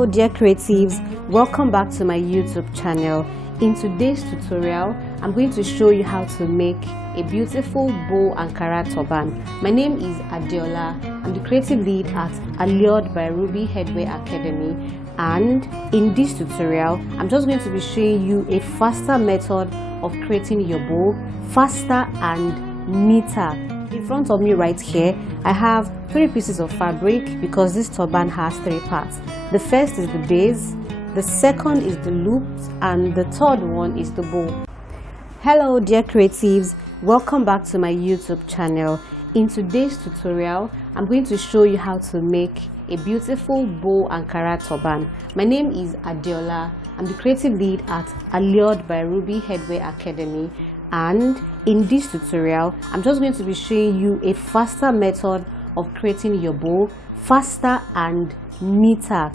Hello dear creatives, welcome back to my YouTube channel. In today's tutorial, I'm going to show you how to make a beautiful bow Ankara turban. My name is Adeola. I'm the creative lead at Allured by Ruby Headwear Academy, and in this tutorial, I'm just going to be showing you a faster method of creating your bow, faster and neater. In front of me right here, I have 3 pieces of fabric because this turban has 3 parts. The first is the base, the second is the loops, and the third one is the bow. Hello dear creatives, welcome back to my YouTube channel. In today's tutorial, I'm going to show you how to make a beautiful bow Ankara turban. My name is Adeola. I'm the creative lead at Allured by Ruby Headwear Academy, and in this tutorial, I'm just going to be showing you a faster method of creating your bow, faster and neater.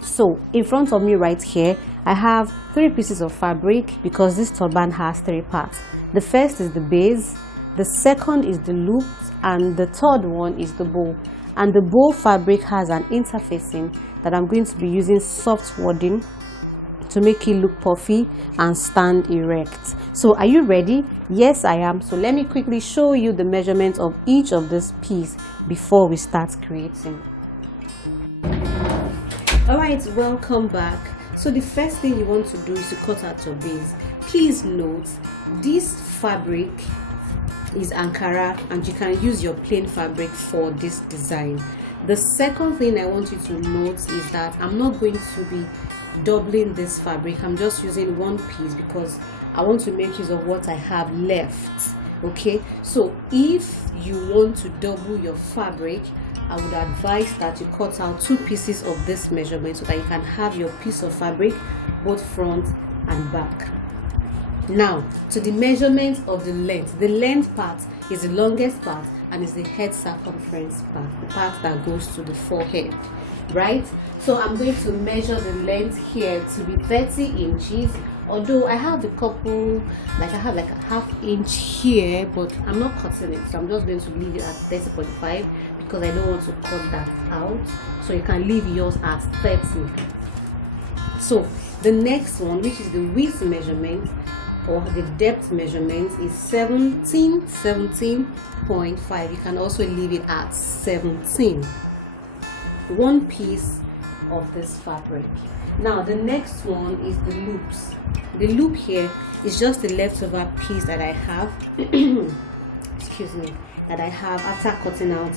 So in front of me right here, I have 3 pieces of fabric because this turban has 3 parts. The first is the base, the second is the loops, and the third one is the bow. And the bow fabric has an interfacing that I'm going to be using soft wadding to make it look puffy and stand erect. So are you ready? Yes, I am. So let me quickly show you the measurements of each of this piece before we start creating. Alright, welcome back. So the first thing you want to do is to cut out your base. Please note, this fabric is Ankara and you can use your plain fabric for this design. The second thing I want you to note is that I'm not going to be doubling this fabric. I'm just using one piece because I want to make use of what I have left. Okay, so if you want to double your fabric, I would advise that you cut out 2 pieces of this measurement so that you can have your piece of fabric both front and back. Now to the measurement of the length. The length part is the longest part and is the head circumference part, the part that goes to the forehead, right? So I'm going to measure the length here to be 30 inches, although I have a couple, I have like a ½ inch here, but I'm not cutting it, so I'm just going to leave it at 30.5 because I don't want to cut that out. So you can leave yours at 30. So the next one, which is the width measurement or the depth measurement, is 17.5. You can also leave it at 17. One piece of this fabric. Now the next one is the loops. The loop here is just the leftover piece that I have excuse me, that I have after cutting out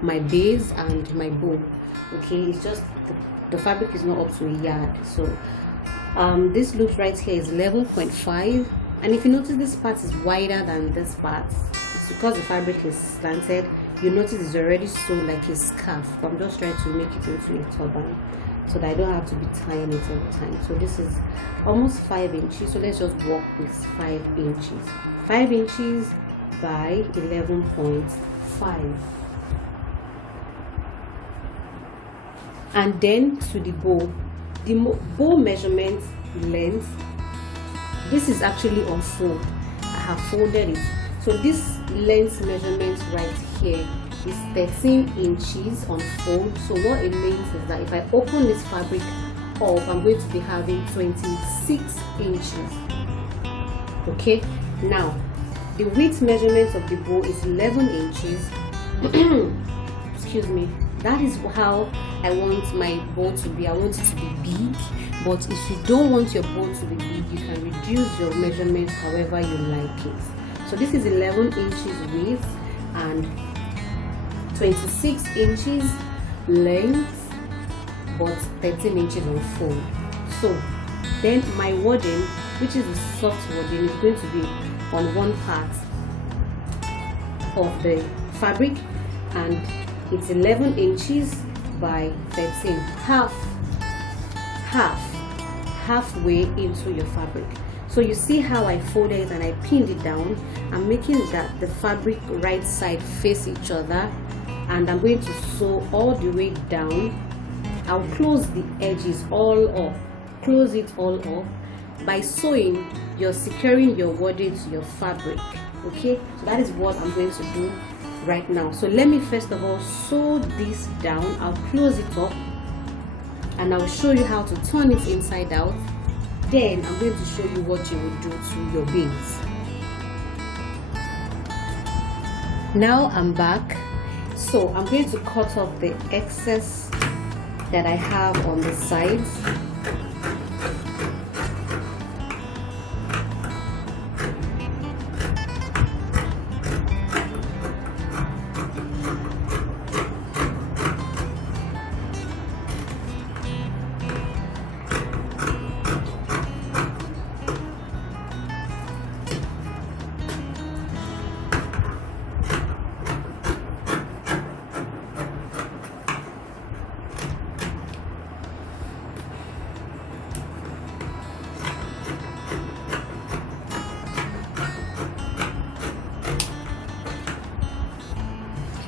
my base and my bow. Okay, it's just the fabric is not up to a yard. So this loop right here is 11.5, and if you notice this part is wider than this part, it's because the fabric is slanted. You notice it's already sewn like a scarf, but I'm just trying to make it into a turban so that I don't have to be tying it all the time. So this is almost 5 inches, so let's just work with 5 inches. 5 inches by 11.5. And then to the bow. The bow measurement length, this is on fold. I have folded it. So this length measurement right here is 13 inches on fold. So what it means is that if I open this fabric up, I'm going to be having 26 inches. Okay, now the width measurement of the bow is 11 inches. Excuse me. That is how I want my bow to be. I want it to be big, but if you don't want your bow to be big, you can reduce your measurements however you like it. So this is 11 inches width and 26 inches length, but 13 inches on fold. So then my wadding, which is the soft wadding, is going to be on one part of the fabric, and it's 11 inches by 13, halfway into your fabric. So you see how I folded it and I pinned it down. I'm making that the fabric right side face each other, and I'm going to sew all the way down. I'll close the edges all up, close it all up. By sewing, you're securing your wadding to your fabric. Okay, so that is what I'm going to do right now. So let me first of all sew this down. I'll close it up and I'll show you how to turn it inside out. Then I'm going to show you what you will do to your beans. Now I'm back. So I'm going to cut off the excess that I have on the sides.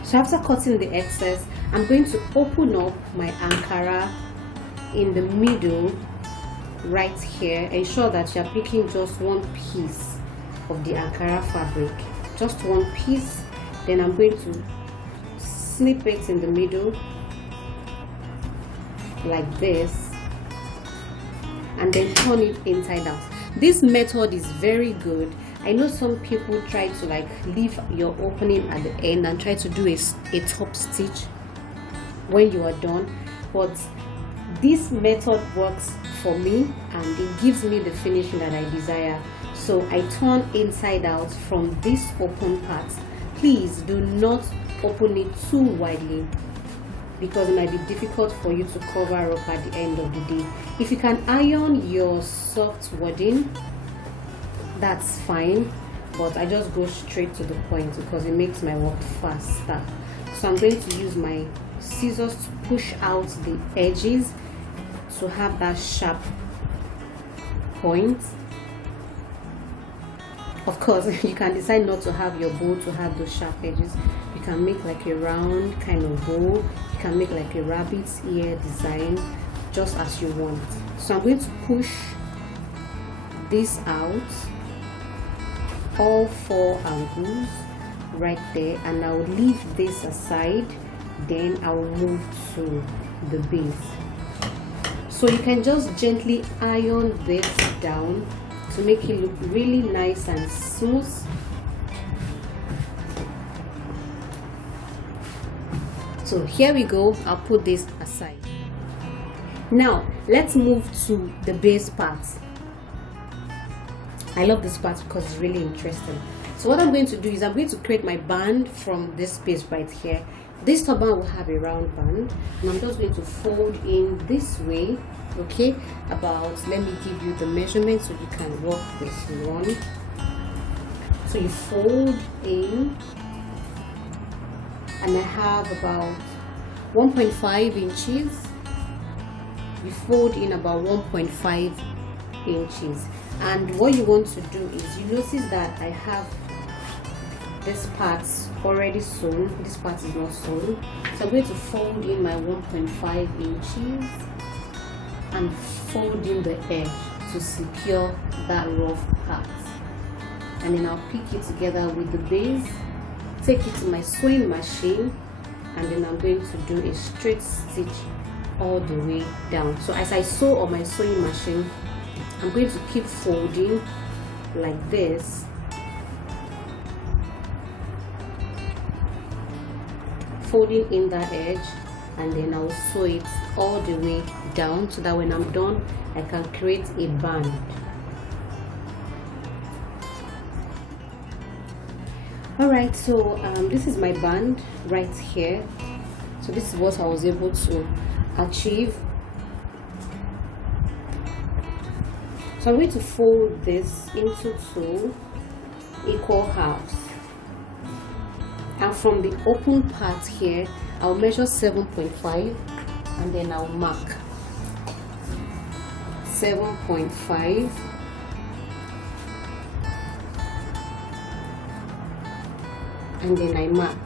So after cutting the excess, I'm going to open up my Ankara in the middle right here. Ensure that you're picking just one piece of the Ankara fabric, just one piece. Then I'm going to snip it in the middle like this, and then turn it inside out. This method is very good. I know some people try to like leave your opening at the end and try to do a top stitch when you are done, but this method works for me and it gives me the finishing that I desire. So I turn inside out from this open part. Please do not open it too widely, because it might be difficult for you to cover up at the end of the day. If you can iron your soft wadding, that's fine, but I just go straight to the point because it makes my work faster. So I'm going to use my scissors to push out the edges to have that sharp point. Of course, you can decide not to have your bow to have those sharp edges. You can make like a round kind of bow. You can make like a rabbit's ear design, just as you want. So I'm going to push this out, all 4 angles right there, and I'll leave this aside. Then I'll move to the base. So you can just gently iron this down to make it look really nice and smooth. So here we go. I'll put this aside. Now let's move to the base part. I love this part because it's really interesting. So what I'm going to do is I'm going to create my band from this space right here. This turban will have a round band, and I'm just going to fold in this way. Okay, about, let me give you the measurement so you can work with one. So you fold in, and I have about 1.5 inches. You fold in about 1.5 inches, and what you want to do is, you notice that I have this part already sewn. This part is not sewn, so I'm going to fold in my 1.5 inches and fold in the edge to secure that rough part, and then I'll pick it together with the base, take it to my sewing machine, and then I'm going to do a straight stitch all the way down. So as I sew on my sewing machine, I'm going to keep folding like this, folding in that edge, and then I'll sew it all the way down so that when I'm done I can create a band. Alright, so this is my band right here. So this is what I was able to achieve. So I'm going to fold this into 2 equal halves, and from the open part here I'll measure 7.5, and then I'll mark 7.5, and then I mark.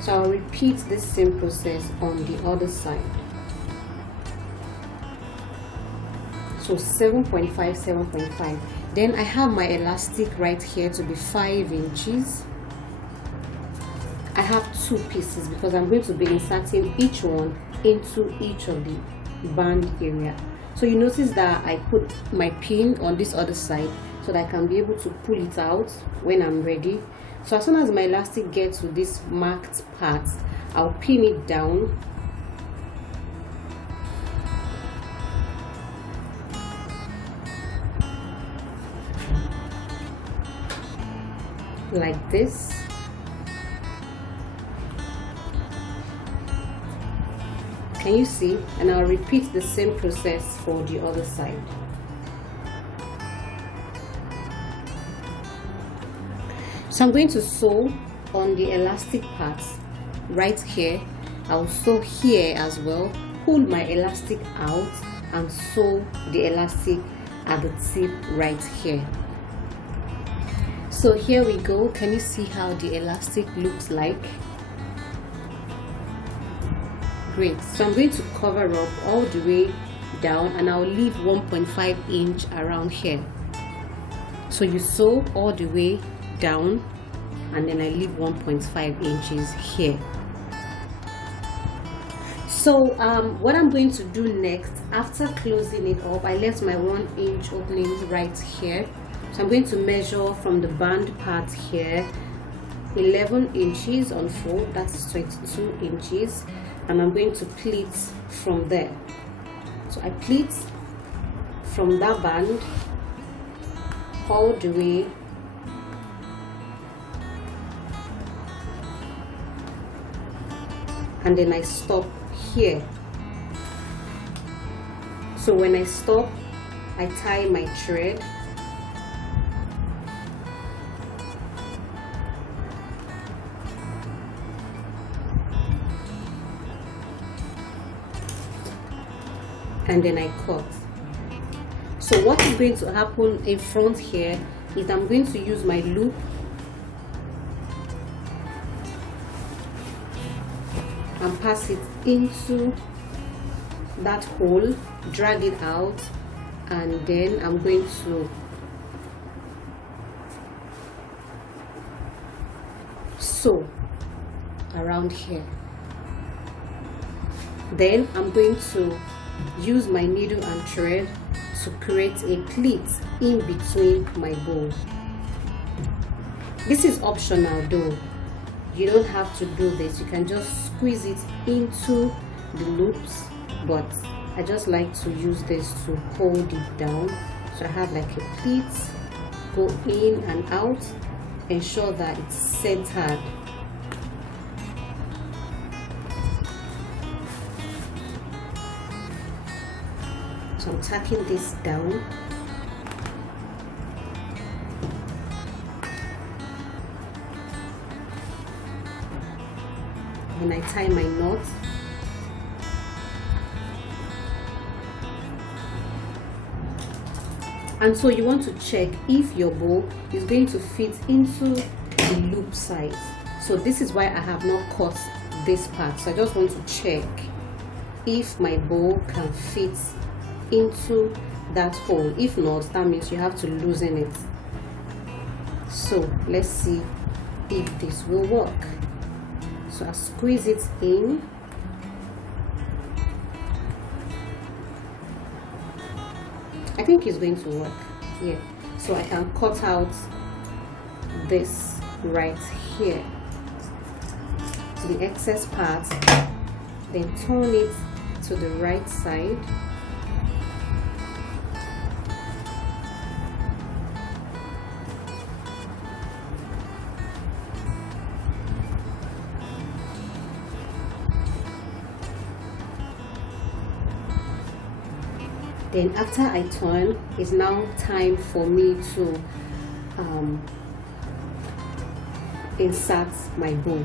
So I'll repeat this same process on the other side. So 7.5, 7.5. Then I have my elastic right here to be 5 inches. I have 2 pieces because I'm going to be inserting each one into each of the band area. So you notice that I put my pin on this other side so that I can be able to pull it out when I'm ready. So as soon as my elastic gets to this marked part, I'll pin it down like this. Can you see? And I'll repeat the same process for the other side. So I'm going to sew on the elastic part right here. I'll sew here as well, pull my elastic out and sew the elastic at the tip right here. So here we go. Can you see how the elastic looks like? Great. So I'm going to cover up all the way down and I'll leave 1.5 inch around here. So you sew all the way down and then I leave 1.5 inches here. So what I'm going to do next, after closing it up, I left my 1 inch opening right here. So I'm going to measure from the band part here 11 inches on fold, that's 22 inches, and I'm going to pleat from there. So I pleat from that band all the way and then I stop here. So when I stop, I tie my thread and then I cut. So what is going to happen in front here is I'm going to use my loop and pass it into that hole, drag it out, and then I'm going to sew around here. Then I'm going to use my needle and thread to create a pleat in between my bow. This is optional though. You don't have to do this. You can just squeeze it into the loops, but I just like to use this to hold it down. So I have like a pleat, go in and out, ensure that it's centered. So I'm tacking this down. And I tie my knot. And so you want to check if your bow is going to fit into the loop size. So this is why I have not cut this part. So I just want to check if my bow can fit into that hole. If not, that means you have to loosen it. So let's see if this will work. So I squeeze it in. I think it's going to work. Yeah. So I can cut out this right here, the excess part, then turn it to the right side. Then after I turn, it's now time for me to insert my bow.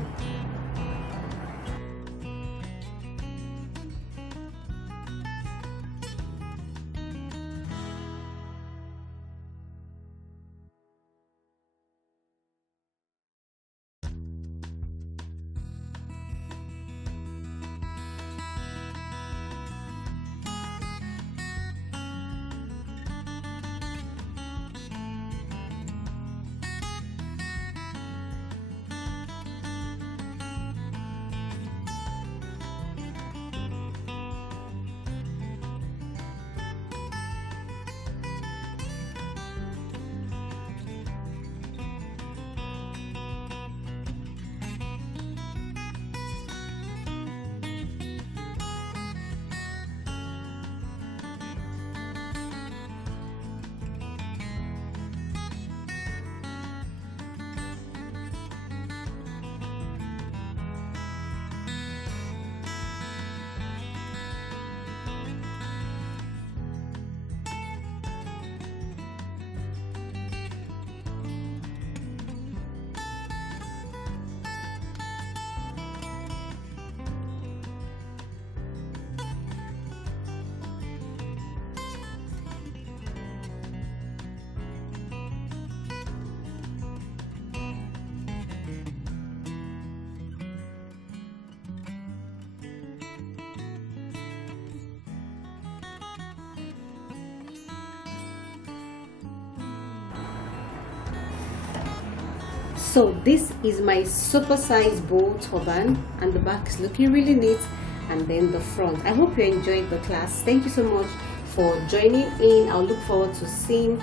So this is my super size bow turban, and the back is looking really neat, and then the front. I hope you enjoyed the class. Thank you so much for joining in. I'll look forward to seeing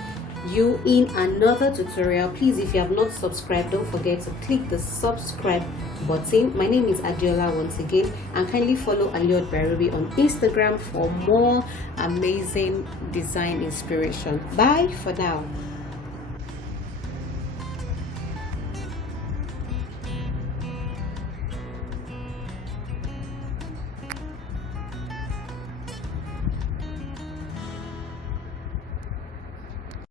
you in another tutorial. Please, if you have not subscribed, don't forget to click the subscribe button. My name is Adiola once again, and kindly follow Aliot Bairubi on Instagram for more amazing design inspiration. Bye for now.